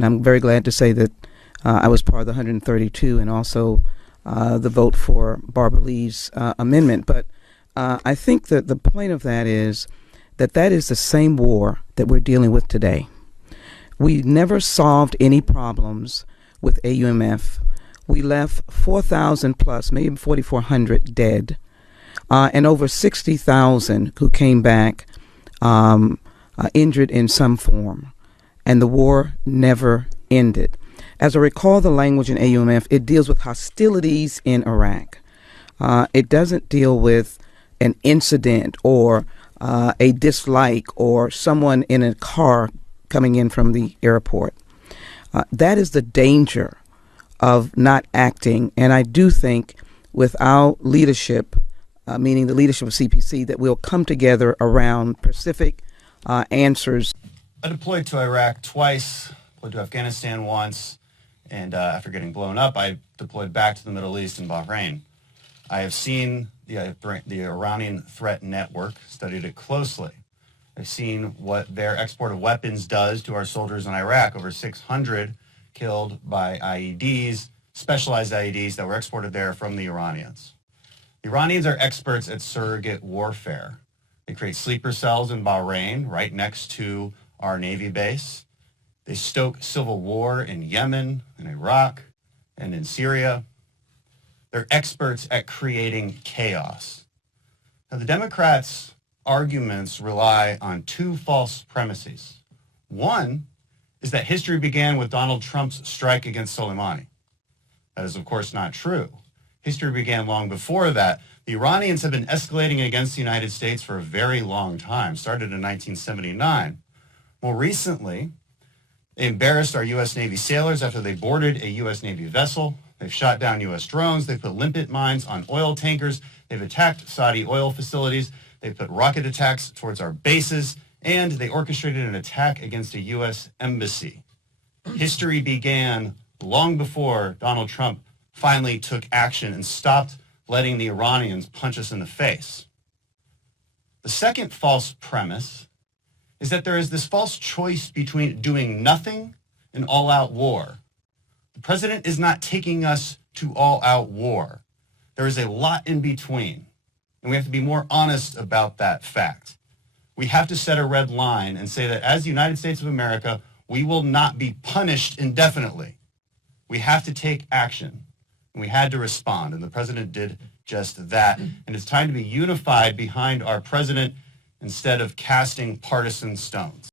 And I'm very glad to say that I was part of the 132 and also the vote for Barbara Lee's amendment. But I think that the point of that is that is the same war that we're dealing with today. We never solved any problems with AUMF. We left 4,000 plus, maybe 4,400 dead, and over 60,000 who came back injured in some form. And the war never ended. As I recall the language in AUMF, it deals with hostilities in Iraq. It doesn't deal with an incident or a dislike or someone in a car coming in from the airport. That is the danger of not acting. And I do think without leadership, meaning the leadership of CPC, that we'll come together around specific answers. I deployed to Iraq twice, deployed to Afghanistan once, and after getting blown up, I deployed back to the Middle East in Bahrain. I have seen the Iranian threat network, studied it closely. I've seen what their export of weapons does to our soldiers in Iraq. Over 600 killed by IEDs, specialized IEDs that were exported there from the Iranians. The Iranians are experts at surrogate warfare. They create sleeper cells in Bahrain, right next to our Navy base. They stoke civil war in Yemen, in Iraq, and in Syria. They're experts at creating chaos. Now, the Democrats' arguments rely on two false premises. One is that history began with Donald Trump's strike against Soleimani. That is, of course, not true. History began long before that. The Iranians have been escalating against the United States for a very long time, started in 1979. More recently, they embarrassed our U.S. Navy sailors after they boarded a U.S. Navy vessel. They've shot down U.S. drones. They've put limpet mines on oil tankers. They've attacked Saudi oil facilities. They've put rocket attacks towards our bases. And they orchestrated an attack against a U.S. embassy. History began long before Donald Trump finally took action and stopped letting the Iranians punch us in the face. The second false premise is that there is this false choice between doing nothing and all-out war. The president is not taking us to all-out war. There is a lot in between, and we have to be more honest about that fact. We have to set a red line and say that as the United States of America, we will not be punished indefinitely. We have to take action, and we had to respond, and the president did just that. And it's time to be unified behind our president instead of casting partisan stones.